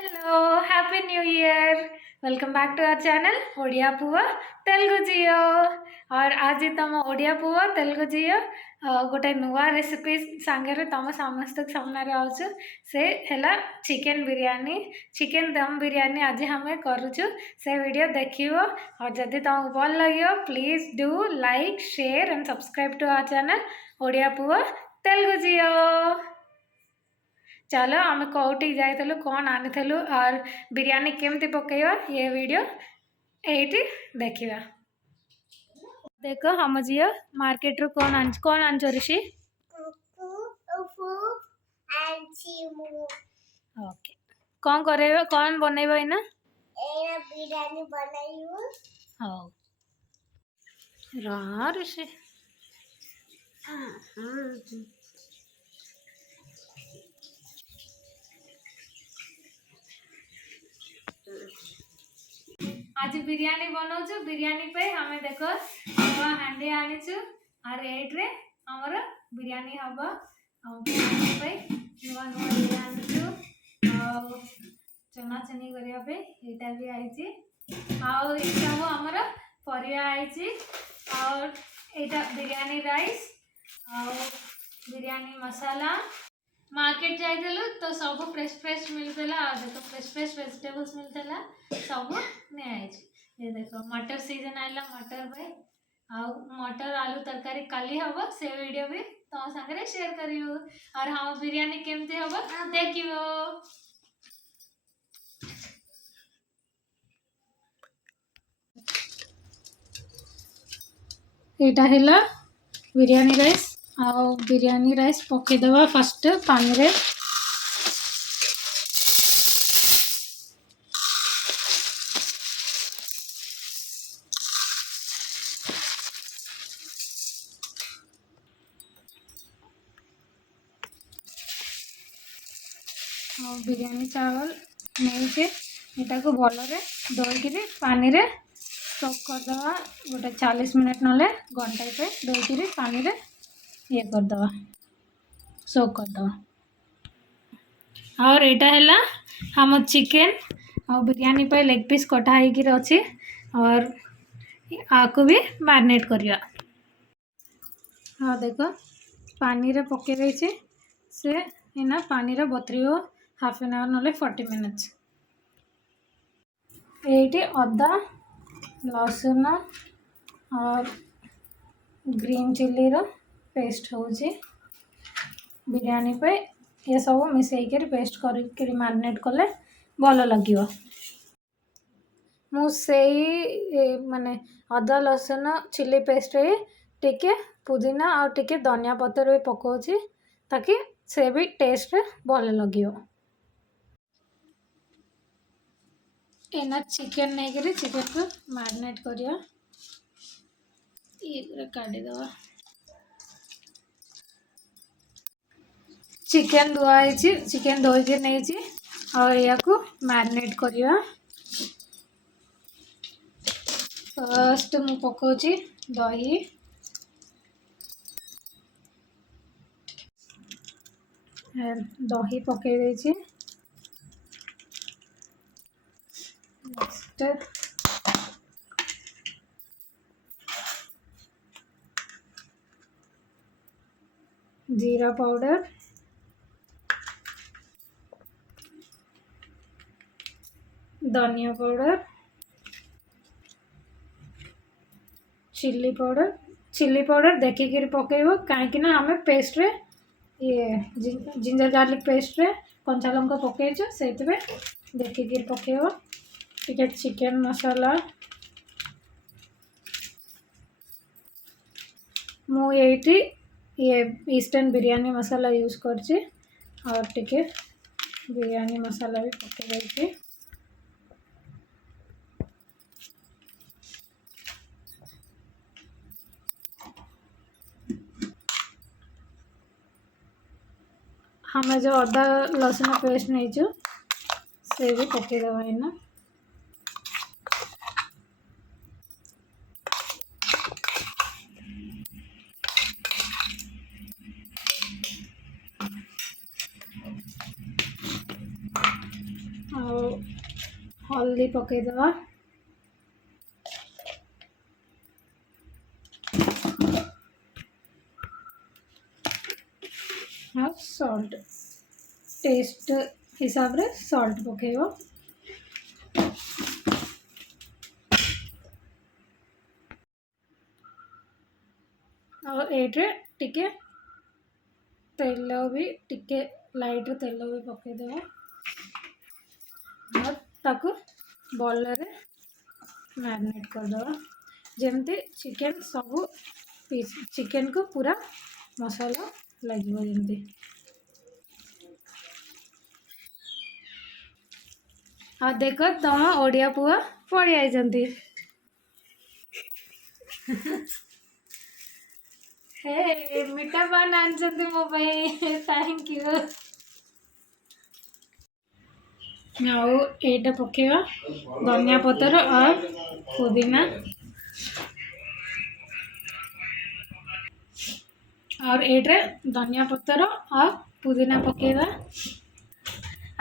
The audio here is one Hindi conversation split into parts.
Hello happy new year welcome back to our channel Odia Pua Telugu जियो और आज तुम ओडिया पुआ तेलुगु जियो गोटे नुआ रेसिपी सांगे तुम समस्त सामने आछु से हैला चिकन बिरयानी चिकन दम बिरयानी आज हमें करुचु से वीडियो देखियो और जदि तुमको भल लगे please do like share and subscribe to our channel Odia Pua Telugu जियो। चलो आम कौटी जाइलु कौन आनी और बिरयानी केमती पकईवा ये वीडियो एटी देखा। देखो हम झील मार्केट रू कौन आन ऋषि ओके कौन करे कौन बनइब इना बिरयानी बनाइयो हाँ ऋषि आज बिरयानी बनाऊँ बिरयानी पे हमें देखो हांडी आनीचु और एट्रे हमर बिरयानी हम नुआ नुआ आनीचु चना चनी करने यहाँ भी आई सब आमर परिया आई और यहाँ बिरयानी राइस और बिरयानी मसाला मार्केट जाइलु तो सब फ्रेश फ्रेश मिलता और देखो फ्रेश फ्रेश वेजिटेबल्स मिलता सब नहीं ये देखो मटर सीजन आइला मटर भाई आउ मटर आलू तरकारी काली हम से वीडियो भी तुम सागर शेयर करू और हम बिरयानी केमती हम देखियो। यहाँ है बिरयानी राइस आउ बिरयानी राइस पकईदे फास्ट पानी रे बिरयानी चावल नहीं के यहाँ को भलरे धोईक पानी रे सोक करदे गोटे 40 मिनट ना घंटे पे धोईक पानी रे ये करदे सोक करदे और यहाँ है हम चिकेन और बिरयानी पे लेग पीस कटा अच्छी और आपको भी मैरिनेट करिया। हाँ देखो पानी रे पके देछि से इना पानी रे बतरियो हाफ एन आवर ना 40 मिनट्स ये अदा लसुन और ग्रीन चिल्ली रो पेस्ट होची बिरयानी पे ये सब मिसेकर पेस्ट कर मैरिनेट कले भल लगे मुझे माने अदा लसुन चिल्ली पेस्ट टिके पुदीना और टिके धनिया पत्र भी पकाउची ताकि से भी टेस्ट भल लगे। एना चिकन नहीं करी चिकन को मैरिनेट करिया ये काटी दवा चिकन धुआई चिकन धोई नहीं और या को मैरिनेट करिया। फर्स्ट मु पकाउची दही दही पकई देछि नेक्स्ट जीरा पाउडर धनिया पाउडर चिल्ली पाउडर देखिक पकेब कहीं आम पेस्ट रे ये जिंजर गार्लिक पेस्ट रे कंचा लंका पकईचु से देखिक पकेब टिके चिकन मसाला मु ये ईस्टर्न बिरयानी मसाला यूज करछि और टिके बिरयानी मसाला भी पकई हमें जो अदा लसुन पेस्ट नहीं से भी पकईदे इना ଆଉ हल्दी पकईदे सॉल्ट टेस्ट हिसाब रे सॉल्ट पकेइबो और एट्रे टिके तेल भी टिके लाइट तेल भी पकईदेव और ताकू भलरे मैरिनेट करदे जमती चिकन सबू पीस चिकन को पूरा मसाला लगे जमती आ देख तुम ओडिया पुआ पड़ी आई हे मीठा पान आनछंती मो भाई थैंक यू आउ एटा पकेवा धनिया पतर और पुदीना और एट्रे धनिया पतर और पुदीना पकेवा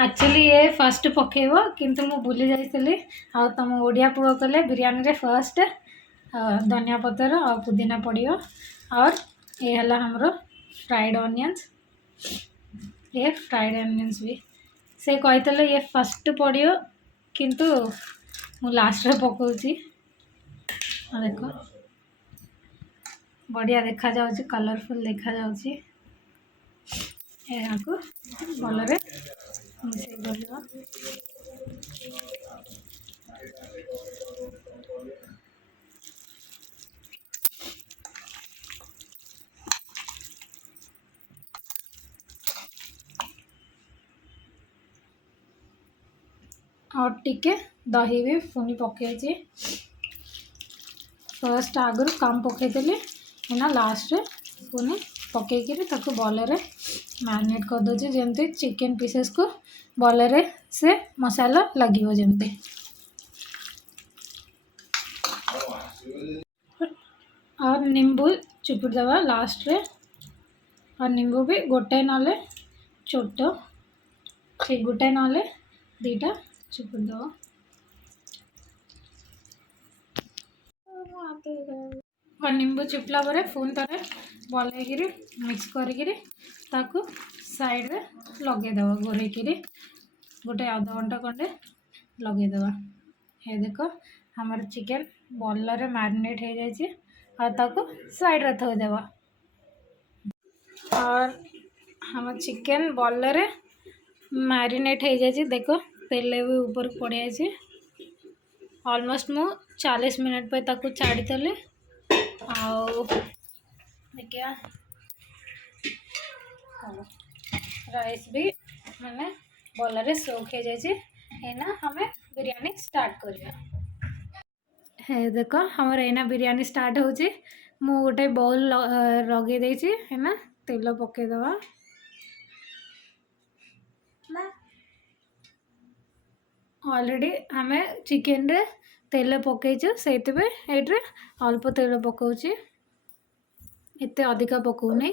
एक्चुअली ये फर्स्ट पकेब किंतु मु भूली जाइली आ तुम ओडिया पुआ कले बिरयानी रे फर्स्ट धनिया पतर और पुदीना पड़ियो और ये हला हमरो फ्राइड ऑनियंस ये फ्राइड ऑनियंस भी से कहते ये फर्स्ट पड़ियो किंतु मु लास्ट रे पकाउची देख बढ़िया देखा जाउची कलरफुल देखा जाउची यहाँ को भलरे मिसई करदेवा और टिके दही भी पुनी पकई फर्स्ट आगु कम पकईदेली ना लास्ट रे पुनी पकईकि ताको भलरे मैरिनेट कर दोचे जमती चिकन पीसेस को भलरे से मसाला लगिवो जमती और नींबू चुपुड़ देवा लास्ट रे और नींबू भी गोटे नले छोट गोटे नले दीटा चुपुड़ देवा और नींबू चिपला पर पुणी थे भल मिक्स कर साइड रे लगेदेव घोरेकि गोटे आधा घंटा खंडे लगेदेवा ये देख हमार चिकन भलरे मैरिनेट हो जाए और ताको साइड रे थोदेवा और हम चिकन भलरे मैरिनेट हो जाए देख तेल भी ऊपर पड़ जाए ऑलमोस्ट मु 40 मिनट पे ताको छाड़ी देले आओ देखिया राइस भी मैंने भलरे सोख हो जाए ना हमें बिरयानी स्टार्ट करिया है देख हमारे एना बिरयानी स्टार्ट होची मु गोटे बाउल लगे देछि है ना तेल पके दवा ऑलरेडी हमें चिकन रे तेल पकईचु से अल्प तेल पकाउची एते अधिका पकाउनी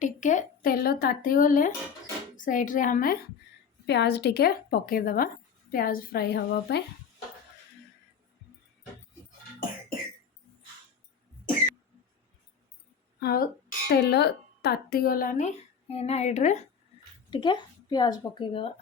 टिके तेल ताती गले साइड रे हमें प्याज टिके पकेदवा प्याज फ्राई हवा पे आ तेल ताती गलानी एना एड्रे टिके प्याज पकेदवा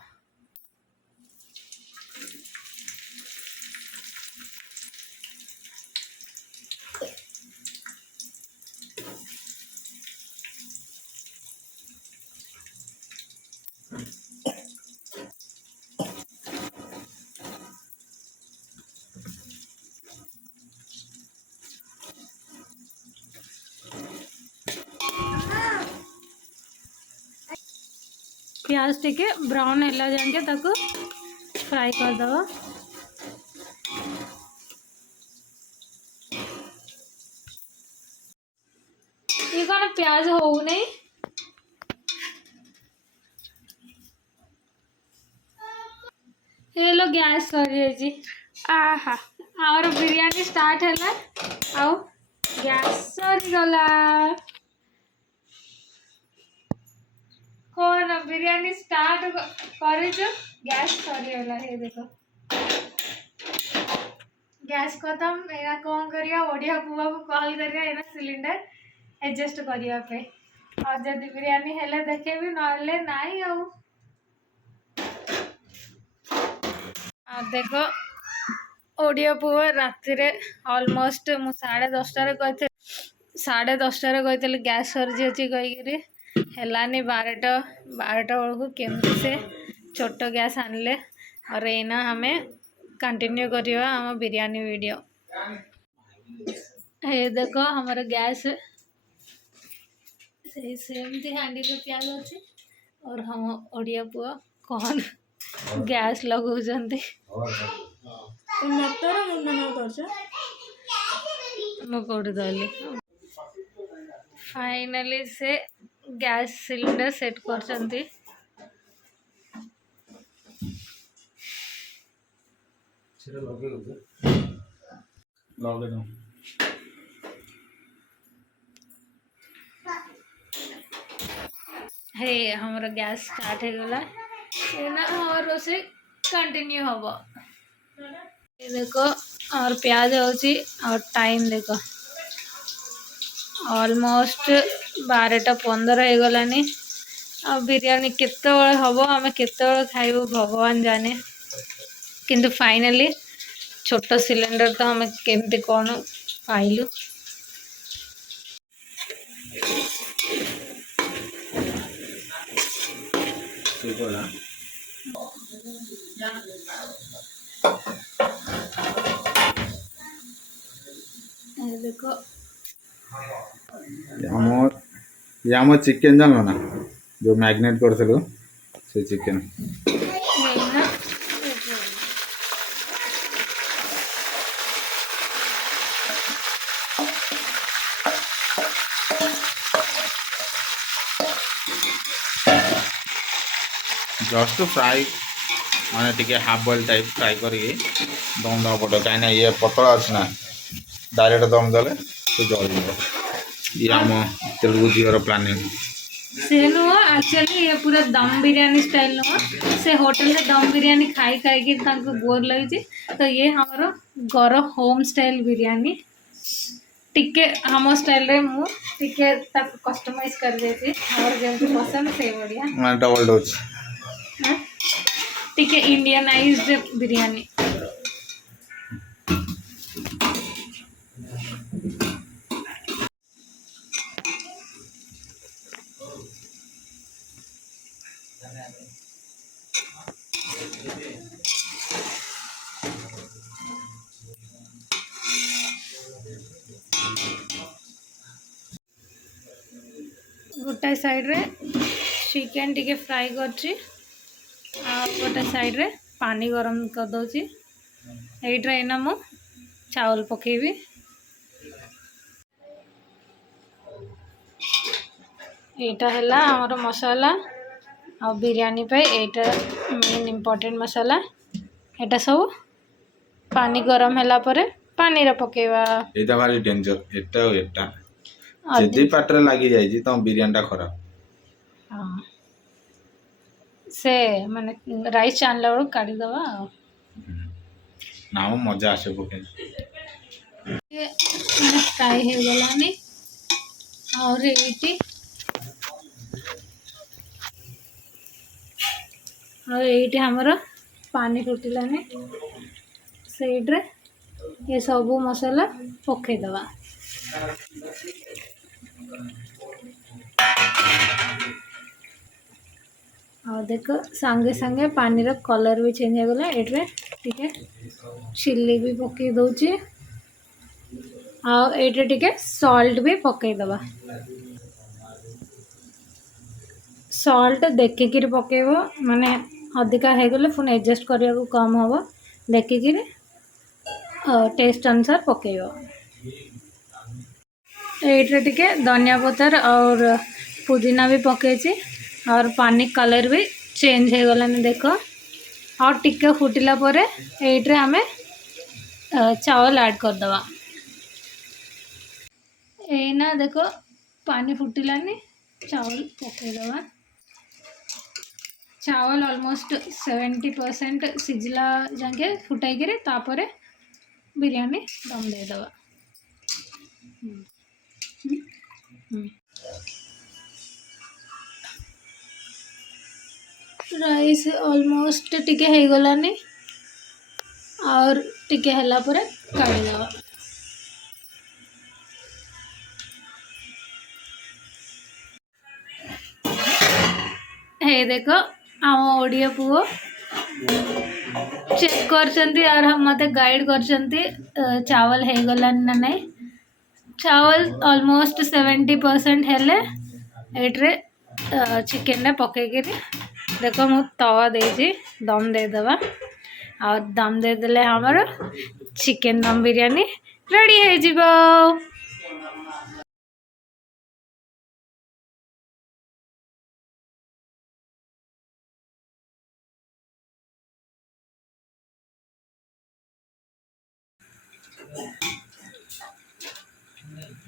प्याज टिके ब्राउन है जाके ताको फ्राई कर दवा ये कौन प्याज हो नहीं ये लो गैस सरी आहा और बिरयानी स्टार्ट है आउ गैस सरी गला कौन बिरयानी स्टार्ट कर गैस सरीगला हे देखो गैस खत्म एना कौन करिया ओडिया पुआ को कॉल करिया एना सिलेंडर एडजस्ट करिया पे और जब बिरयानी हेले देखे भी नले नाई आ देखो ओडिया पुआ राति रे ऑलमोस्ट मु 10:30 कहते 10:30 गैस सरी अच्छी कहीकि हेलानी 12टा बेलू केमती से छोट गैस आनले और एना हमें कंटिन्यू करिया हम बिरयानी वीडियो ये देखो हमारा गैस सेमती हांडी को प्याज अच्छे और हम ओडिया पुआ कौन गैस लगौଛନ୍ତି फाइनली से गैस सिलेंडर सेट करଛନ୍ତି हे हमारा गैस स्टार्ट हो गला ना और रोसे कंटिन्यू होबो ये देखो और प्याज होची और टाइम देखो ऑलमोस्ट 12:15 हो गलानी और बिरयानी केते बळे होबो हमें केते बळे खाइबो भगवान जाने किंतु फाइनली छोट सिलेंडर तो हमें केमती कौन पाइलु देखो ये चिकेन जान ना जो मैग्नेट करथिलु से चिकेन जस्ट फ्राई माने टिके हाफ बॉइल टाइप फ्राई करिए दम दम पड़ो कहीं ये पतला अच्छे ना डायरेक्ट दम देले तो जल ये आम तेलुगु झीर प्लानिंग से नुह एक्चुअली ये पूरा दम बिरयानी स्टाइल नुह से होटल से दम बिरयानी खाई खाई बोर लगी तो ये हमारा घर होम स्टाइल बिरयानी टिके हम स्टाइल रे मु टिके कस्टमाइज कर देती और जब पसंद से बढ़िया मैं डबल डोज टिके इंडियनाइज्ड बिरयानी गोटे साइड रे चिकेन टिके फ्राई करछि आ गोटे साइड रे पानी गरम कर दोछि एइट्रे एना मु चावल पकेबी एटा हला हमर मसाला आ बिरयानी पे एटा मेन इंपोर्टेंट मसाला एटा सब पानी गरम हला परे पानी रे पकेबा एटा भारी डेंजर एटा जदी पाटरे लागी जाई जी तो बिरयानी खराब हां से माने राइस चानला बड़ काढी दवा ना मजा आसे पके ये फ्राई हो गलानी और एटी हमर पानी फुटिलानी सेड्रे ये सब मसाला पके दवा और देखो सांगे सांगे पानी रो कलर भी चेंज हो गला एट्रे ठीक है चिल्ली भी पके दोची और एट्रे ठीक है सॉल्ट भी पके दवा सॉल्ट देखिकी पकेबो माने अधिका हो गले पुणी एडजस्ट करिया को कम होबो देखिकी टेस्ट अनुसार पकेबो एट्रे ठीक है धनिया पत्तर और पुदीना भी पकेची और पानी कलर भी चेंज हो गलानी देखो और टिके फुटिला परे एट्रे हमें चावल ऐड कर दवा एना देखो पानी फुटिलानी चावल पके दवा चावल ऑलमोस्ट 70% सिझला जाके फुटाई तापर बिरयानी दम देदवा। राइस ऑलमोस्ट टिके हो गलानी और टिके हला परे काढ़ी दवा। हे देखो आम ओडिया पुओ चेक करचंती और हम मते गाइड करचंती चावल हे गलानी ना नहीं। चावल ऑलमोस्ट 70% हेले एट्रे चिकेन ने पकईकि देखो मु तवा देजी दम दे दवा और दम दे देले हमर चिकेन दम बिरयानी रेडी है जीवो।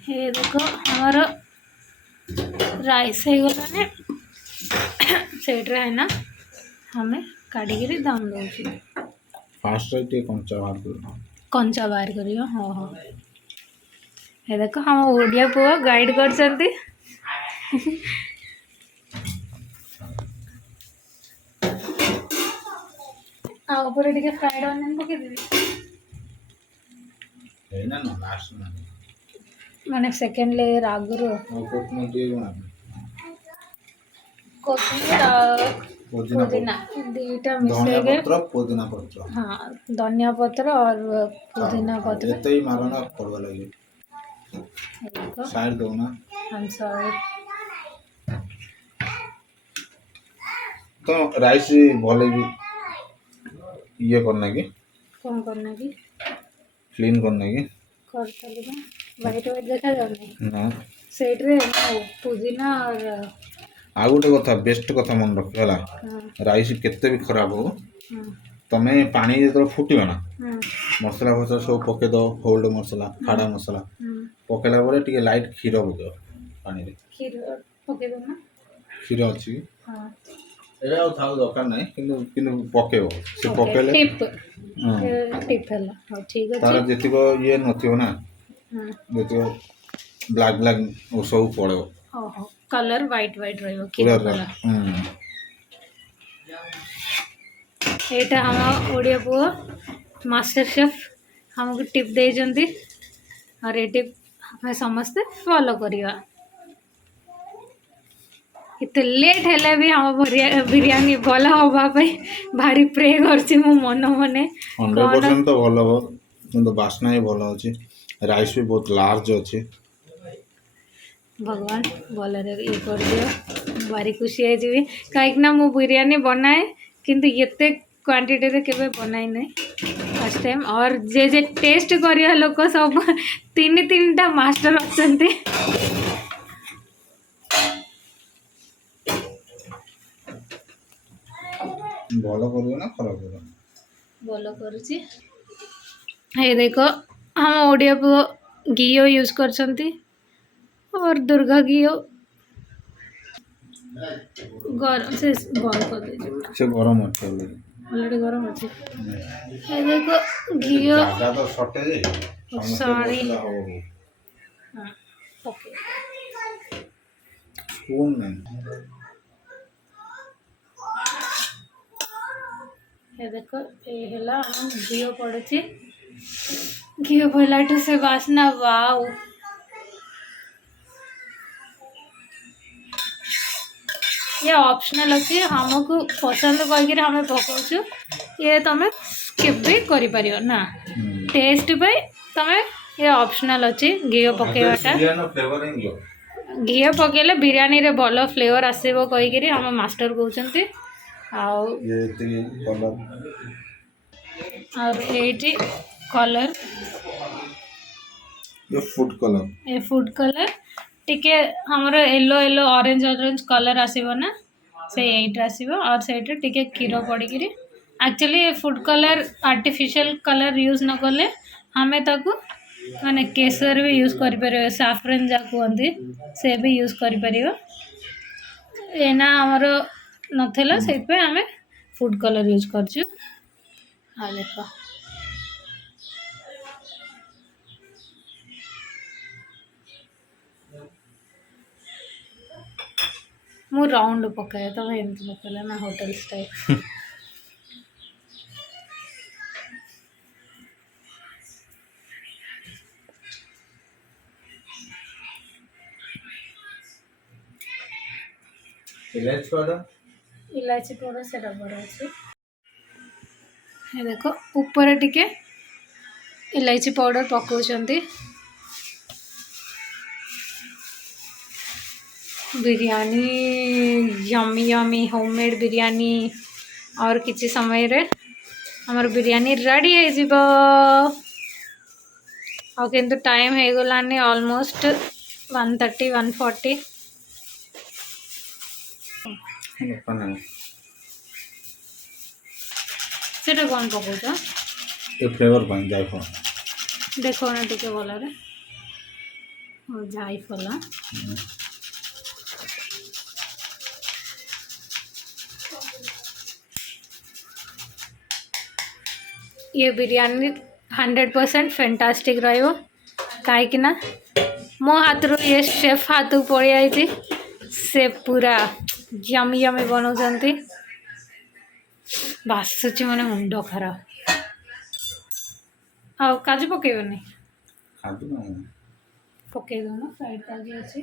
ये देखो हमार राइस है गलाने सेट्रे है ना हमें काढ़ी दम दौची फास्ट रे कंचा बाहर करियो। हाँ हाँ ये देखो हम ओडिया पुओ गाइड करचंती। आ ऊपर टिके फ्राइड ऑनियन पके देबी है ना ना लास्ट में माने सेकंड लेयर आगुरो कोथिमीर पुदीना दीटा मिसेगे पुदीना पत्र। हाँ धनिया पत्र और पुदीना पत्र एते ही मारना पड़वा लगे साइड दो ना। I am sorry. तो राइस भले भी ये करना की कौन करना की क्लीन करना की कर चलेगा वाइट वाइट देखा जाने ना सेट रे पुदीना और आ गोटे कथा बेस्ट कथा मन रख है राइस केते भी खराब हो तमें पानी जो फुटो ना मसला फसला सब पके दो होल्ड मसला खाड़ा मसला पकेला बेले टिके लाइट क्षीर पके पानी रे खीर पके दो ना क्षीर अच्छी हां एबे आ थाउ दरकार नै किंतु किंतु पकेबो से पकेले टिप हला हां ठीक अछि तार जेतिको ये नथियो ना जेतिको ब्लैक ब्लैक ओ सब पड़ो ओहो कलर वाइट वाइट रहियो खीर वाला। एटा हम ओडिया पुओ मास्टर शेफ हमको टिप दे जंती और ए टिप हमें समझते फॉलो करिया। इते लेट हेले भी हम बिरयानी भल हवा पे भारी प्रे करछि मो मन मने 100% तो भल हो किंतु बासना ही भल अछि राइस भी बहुत लार्ज अछि। भगवान भल रे ये कर दियो भारी खुशी है जीवी काइक ना मो बिरयानी बनाए किंतु एते क्वांटिटी रे केबे बनाई नै फर्स्ट टाइम और जे टेस्ट करिया लोक सब तीन टा मास्टर अछंती। भलो करियो ना खराब करियो भलो करूची। ये देखो हम ओडिया पुओ घीओ यूज करछंती और दुर्गा घीओ गरम से बंद कर दे से गरम अछि ऑलरेडी गरम अछि। ये देखो घीओ ज्यादा तो शॉर्टेज है सॉरी हां ओके स्पून नहीं ये देखो ये हला हम घीओ पड़े घीओ पड़ाटू से वासना वाओ ये ऑप्शनल अच्छी हमको पसंद करके हमें पकाउछु ये तुम स्किप भी करि परियो ना टेस्ट पे तुम ये ऑप्शनल अच्छी घीओ पकेवाटा घीओ पकेले बिरयानी रे भलो फ्लेवर आसीबो कहिकरी हम मास्टर कहउचंती आउ ये कलर और एटी कलर ये फूड कलर टिके हमर येलो येलो ऑरेंज कलर आसीबो ना से एट आसीबो और सेट टिके क्षीर पड़ीकरी actually food colour artificial colour use न कले हमें ताकू माने केसर भी यूज करि परियो सैफरन जा कहंती से भी यूज करि परियो एना हमर नथिला से आम फूड कलर यूज करछु। हाँ देख मु राउंड पकाए तो एमती पकड़ा ना होटल स्टाइल। इलायची पाउडर से डबर अच्छे देखो ऊपर टिके इलायची पाउडर पकाउछंती। Biryani yummy yummy homemade biryani और किसी समय रे हमर बिरयानी रेडी है जीवो। और किंतु टाइम है गलानी ऑलमोस्ट 1:30 1:40। सेटा कौन पकाउछ ये फ्लेवर पाई जायफल देखो ना टिके बोला रे ओ जायफल ये बिरयानी 100% फैंटास्टिक रहिबो काहे ना मो हाथ रो ये शेफ हाथ पड़ी आई से पूरा यमी यमी बनाउछंती। बासुची माने मुंड खराब। आ काजू पकेबनी पके दो ना फ्राइड काजू अच्छी।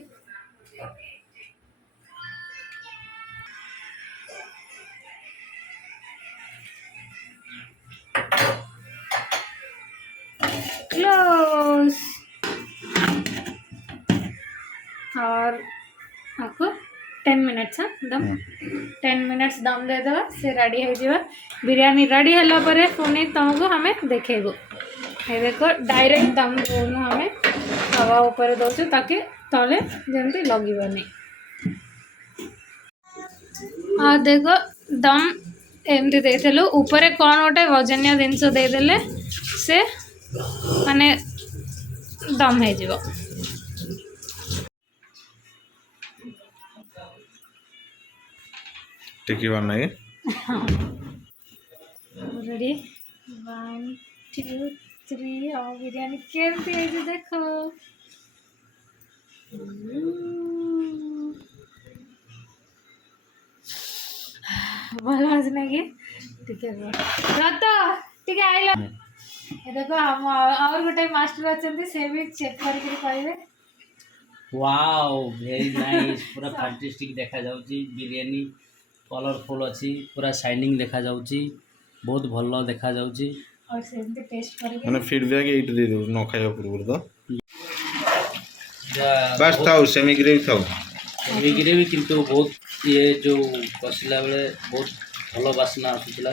क्लोज और आपको 10 मिनट्स दम 10 मिनट्स दम दे देवा से रेडी हो जावा। बिरयानी रेडी होला परे पुनी तुमको हमें देखेगो। ये देखो डायरेक्ट दम दोनों हमें तवा ऊपर दौचु ताकि तले जमती लगिबनी। और देखो दम एमती देथिलु ऊपर कौन गोटे वजनिया जिनस देदेले से माने दम हो जिवो। टिकी बनाए रेडी 1 2 3 और बिरयानी केमती है जो देखो। भल आसने की ठीक है रत ठीक है आइला। ये देखो हम और गोटे मास्टर अच्छा से भी चेक करके कहबे। वाओ वेरी नाइस पूरा फैंटास्टिक देखा जाउची बिरयानी कलरफुल अच्छी पूरा शाइनिंग देखा जाउची बहुत भल देखा जाउची और सेमती टेस्ट करके माने फीडबैक एट दे दो न खाया पूर्व तो बस थाउ सेमी ग्रेवी थाउ सेमी ग्रेवी किंतु बहुत ये जो कसिला बेले बहुत भल बासना आसुला।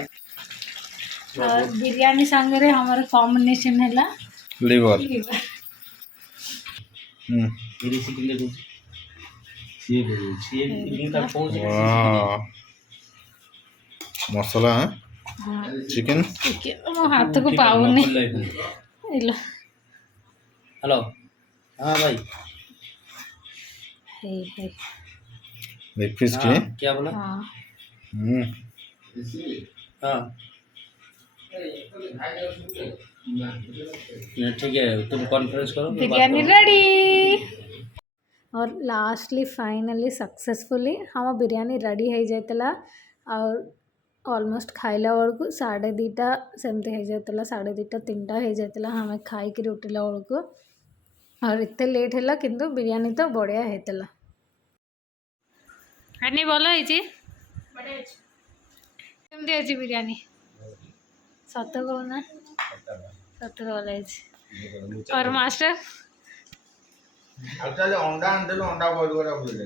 और बिरयानी संगे हमारा कॉम्बिनेशन है लिवर गिरी सिकिले दो सी इन का कौन से वाह मसाला है चिकन मो हाथ को पाऊनी। हेलो हाँ भाई हे लेग पीस हाँ, की क्या बोला हाँ हाँ ठीक है तुम कॉन्फ्रेंस करो मैं बात बिरयानी करूँ। रेडी और लास्टली फाइनली सक्सेसफुली हम बिरयानी रेडी हो जाता और ऑलमोस्ट खाइला बेलू 2:30 सेमती हो जाता 2:30 3टा हो जाता हमें खाई उठिला बेलू और इतने लेट है किंतु बिरयानी तो बढ़िया होता। हनी भल है बिरयानी सत कहना सत भल है और मास्टर अंडा आनदेलु अंडा बॉईल करा भूल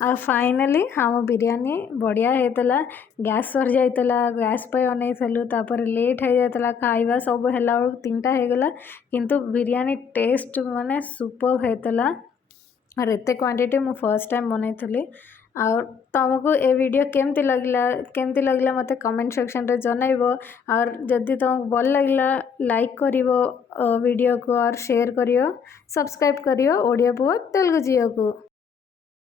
और फाइनली हम बिरयानी बढ़िया होता गैस सर जाता गैस पे अनेलु तापर लेट हो जाता खाइबा सब है 3टा होगला किंतु बिरयानी टेस्ट माने सुपर होता और एते क्वांटिटी मु फर्स्ट टाइम बनई और तुमको ए वीडियो केमती लगला मते कमेंट सेक्शन रे जनइबो और जदि तुमको भल लगला लाइक करिवो वीडियो को और शेयर करियो सब्सक्राइब करियो ओडिया पुओ तेलुगु जियो को।